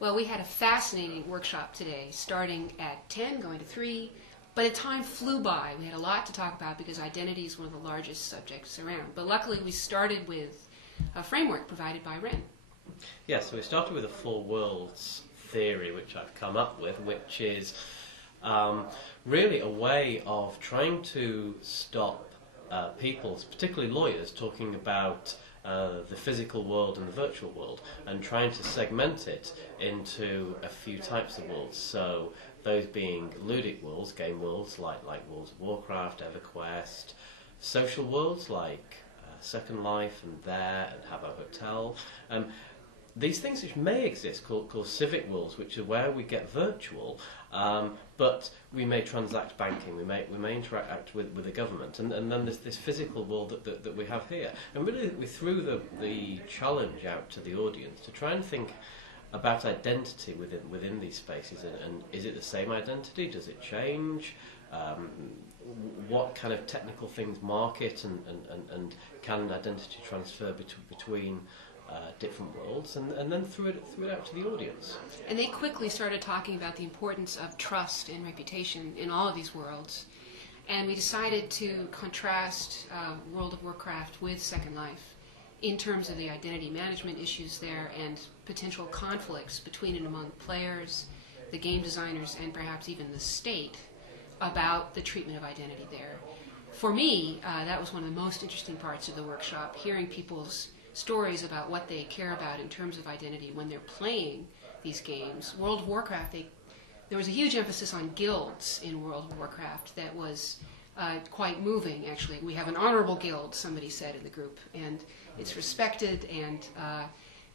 Well, we had a fascinating workshop today, starting at 10, going to 3, but the time flew by. We had a lot to talk about because identity is one of the largest subjects around. But luckily, we started with a framework provided by Ren. Yeah, so we started with a four worlds theory, which I've come up with, which is really a way of trying to stop people, particularly lawyers, talking about the physical world and the virtual world, and trying to segment it into a few types of worlds. So those being ludic worlds, game worlds like World of Warcraft, EverQuest, social worlds like Second Life and There and Habbo Hotel. These things which may exist, called civic worlds, which are where we get virtual, but we may transact banking, we may interact with the government, and then there's this physical world that we have here. And really we threw the challenge out to the audience to try and think about identity within these spaces, and is it the same identity? Does it change? What kind of technical things mark it, and can identity transfer between different worlds, and then threw it out to the audience. And they quickly started talking about the importance of trust and reputation in all of these worlds. And we decided to contrast World of Warcraft with Second Life in terms of the identity management issues there and potential conflicts between and among players, the game designers, and perhaps even the state about the treatment of identity there. For me, that was one of the most interesting parts of the workshop, hearing people's stories about what they care about in terms of identity when they're playing these games. World of Warcraft, there was a huge emphasis on guilds in World of Warcraft that was quite moving, actually. We have an honorable guild, somebody said in the group, and it's respected, and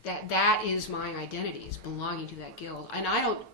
that is my identity, is belonging to that guild. And I don't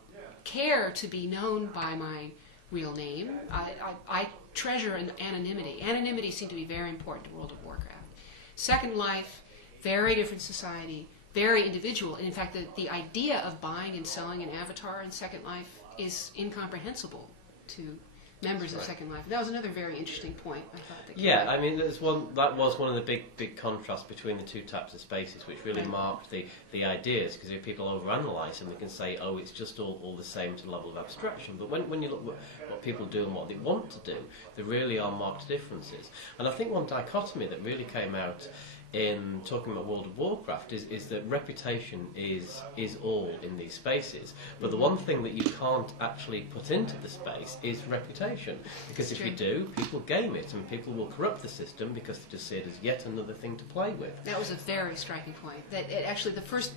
care to be known by my real name. I treasure anonymity. Anonymity seemed to be very important to World of Warcraft. Second Life, very different society, very individual. And in fact, the idea of buying and selling an avatar in Second Life is incomprehensible to members of Second Life. That was another very interesting point, I thought. Yeah, I mean, that was one of the big contrasts between the two types of spaces, which really marked the ideas, because if people overanalyze them, they can say, oh, it's just all the same to the level of abstraction. But when you look at what people do and what they want to do, there really are marked differences. And I think one dichotomy that really came out in talking about World of Warcraft is that reputation is all in these spaces, but the one thing that you can't actually put into the space is reputation, because if you do, people game it, and people will corrupt the system because they just see it as yet another thing to play with. That was a very striking point, that actually the first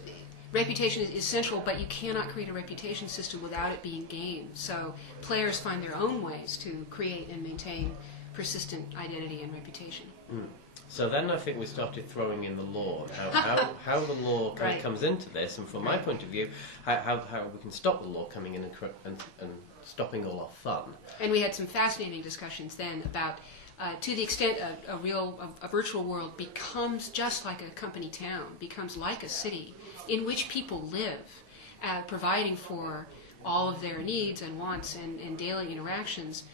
reputation is essential, but you cannot create a reputation system without it being gamed. So players find their own ways to create and maintain persistent identity and reputation. So then I think we started throwing in the law, how the law kind of comes into this, and from my point of view, how we can stop the law coming in and stopping all our fun. And we had some fascinating discussions then about to the extent a virtual world becomes just like a company town, becomes like a city in which people live, providing for all of their needs and wants and daily interactions.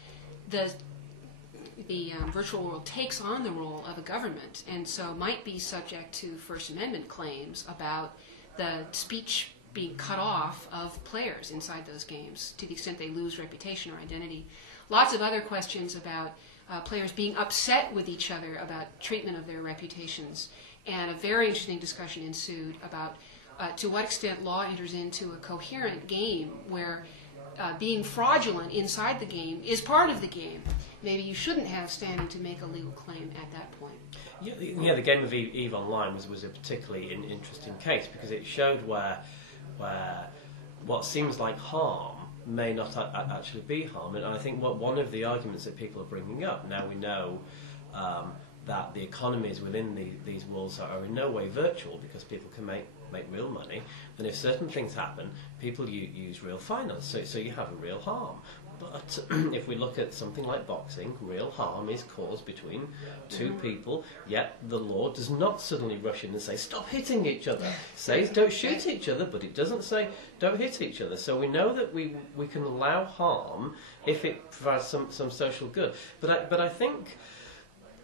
The virtual world takes on the role of a government, and so might be subject to First Amendment claims about the speech being cut off of players inside those games to the extent they lose reputation or identity. Lots of other questions about players being upset with each other about treatment of their reputations, and a very interesting discussion ensued about to what extent law enters into a coherent game where being fraudulent inside the game is part of the game. Maybe you shouldn't have standing to make a legal claim at that point. Yeah, the game of EVE Online was a particularly interesting case, because it showed where what seems like harm may not actually be harm. And I think one of the arguments that people are bringing up, now we know that the economies within these worlds are in no way virtual, because people can make real money, then if certain things happen, people use real finance, so you have a real harm. But if we look at something like boxing, real harm is caused between two people, yet the law does not suddenly rush in and say, stop hitting each other. It says don't shoot each other, but it doesn't say don't hit each other. So we know that we can allow harm if it provides some social good. But I think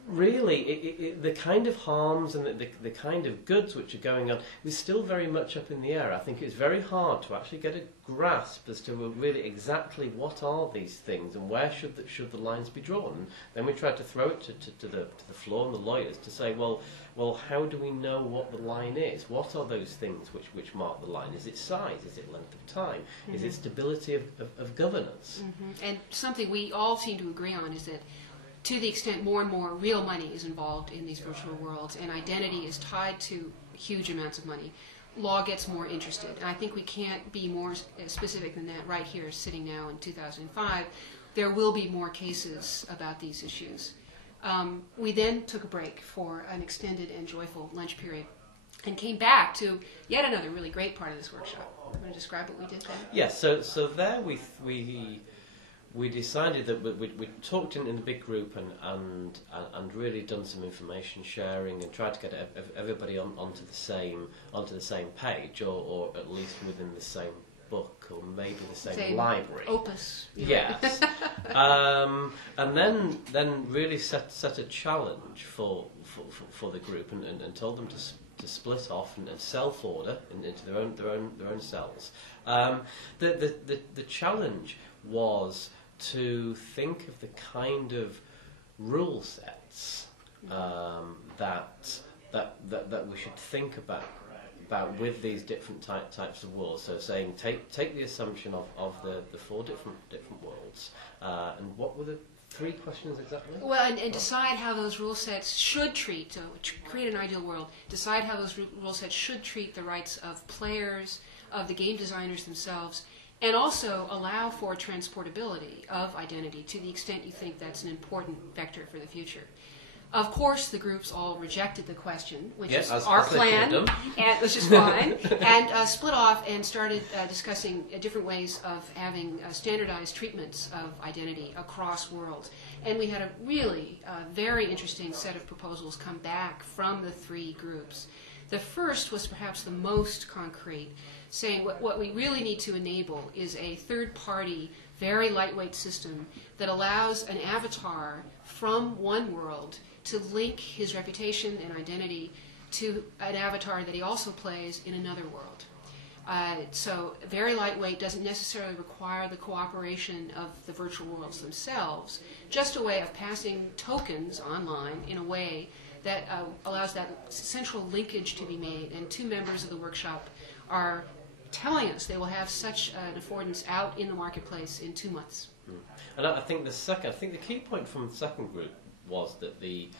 really, the kind of harms and the kind of goods which are going on is still very much up in the air. I think it's very hard to actually get a grasp as to really exactly what are these things and where should the lines be drawn. And then we tried to throw it to the floor and the lawyers to say, well, how do we know what the line is? What are those things which mark the line? Is it size? Is it length of time? Mm-hmm. Is it stability of governance? Mm-hmm. And something we all seem to agree on is that to the extent more and more real money is involved in these virtual worlds and identity is tied to huge amounts of money, law gets more interested. And I think we can't be more specific than that right here, sitting now in 2005. There will be more cases about these issues. We then took a break for an extended and joyful lunch period and came back to yet another really great part of this workshop. Want to describe what we did then? Yes, so there we decided that we talked in the big group and really done some information sharing and tried to get everybody onto the same page or at least within the same book or maybe the same library. Opus. Yes. And then really set a challenge for the group and told them to split off and self-order into their own cells. The challenge was to think of the kind of rule sets that we should think about with these different types of worlds. So saying take the assumption of the four different worlds, and what were the three questions exactly? Well, and decide how those rule sets should treat, create an ideal world, decide how those rule sets should treat the rights of players, of the game designers themselves, and also allow for transportability of identity to the extent you think that's an important vector for the future. Of course, the groups all rejected the question, which is our plan, and which is fine, and split off and started discussing different ways of having standardized treatments of identity across worlds. And we had a really very interesting set of proposals come back from the three groups. The first was perhaps the most concrete, saying what we really need to enable is a third-party, very lightweight system that allows an avatar from one world to link his reputation and identity to an avatar that he also plays in another world. So very lightweight, doesn't necessarily require the cooperation of the virtual worlds themselves, just a way of passing tokens online in a way that allows that central linkage to be made. And two members of the workshop are telling us they will have such an affordance out in the marketplace in 2 months. And I think the key point from the second group was that the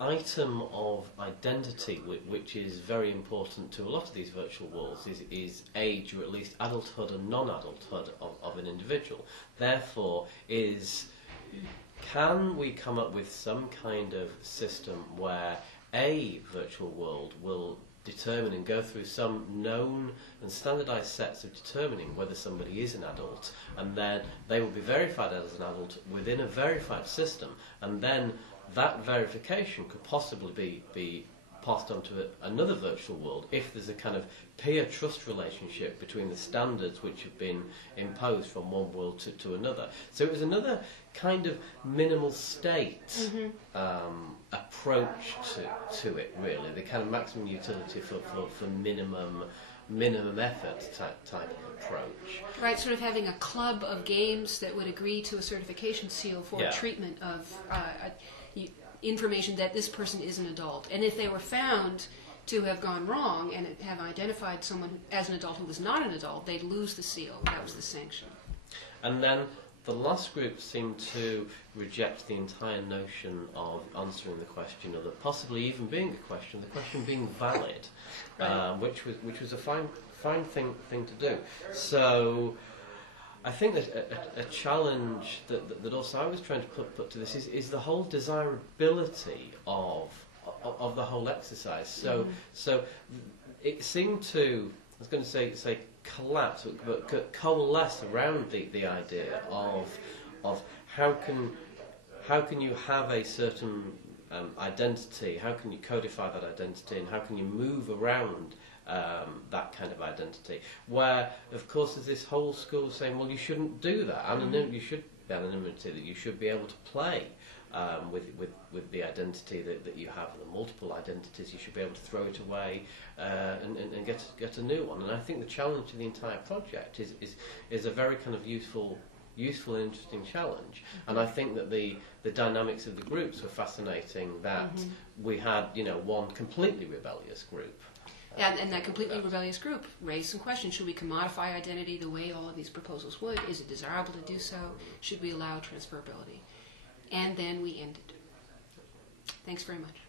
item of identity, which is very important to a lot of these virtual worlds, is age, or at least adulthood and non-adulthood of an individual. Therefore, can we come up with some kind of system where a virtual world will determine and go through some known and standardized sets of determining whether somebody is an adult, and then they will be verified as an adult within a verified system, and then that verification could possibly be passed on to another virtual world if there's a kind of peer trust relationship between the standards which have been imposed from one world to another. So it was another kind of minimal state approach to it, really, the kind of maximum utility for minimum effort type of approach. Right, sort of having a club of games that would agree to a certification seal for treatment of information that this person is an adult. And if they were found to have gone wrong and have identified someone as an adult who was not an adult, they'd lose the seal. That was the sanction. And then the last group seemed to reject the entire notion of answering the question, or that possibly even being a question, the question being valid, right. which was a fine thing to do. So I think that a challenge that also I was trying to put to this is the whole desirability of the whole exercise. So it seemed to, I was going to say collapse, but coalesce around the idea of how can you have a certain identity, how can you codify that identity, and how can you move around that kind of identity, where of course there's this whole school saying, well, you shouldn't do that, you should be anonymity, that you should be able to play with the identity that you have, the multiple identities, you should be able to throw it away and get a new one. And I think the challenge to the entire project is a very kind of useful and interesting challenge. And I think that the dynamics of the groups were fascinating, that we had, one completely rebellious group. And that completely rebellious group raised some questions. Should we commodify identity the way all of these proposals would? Is it desirable to do so? Should we allow transferability? And then we ended. Thanks very much.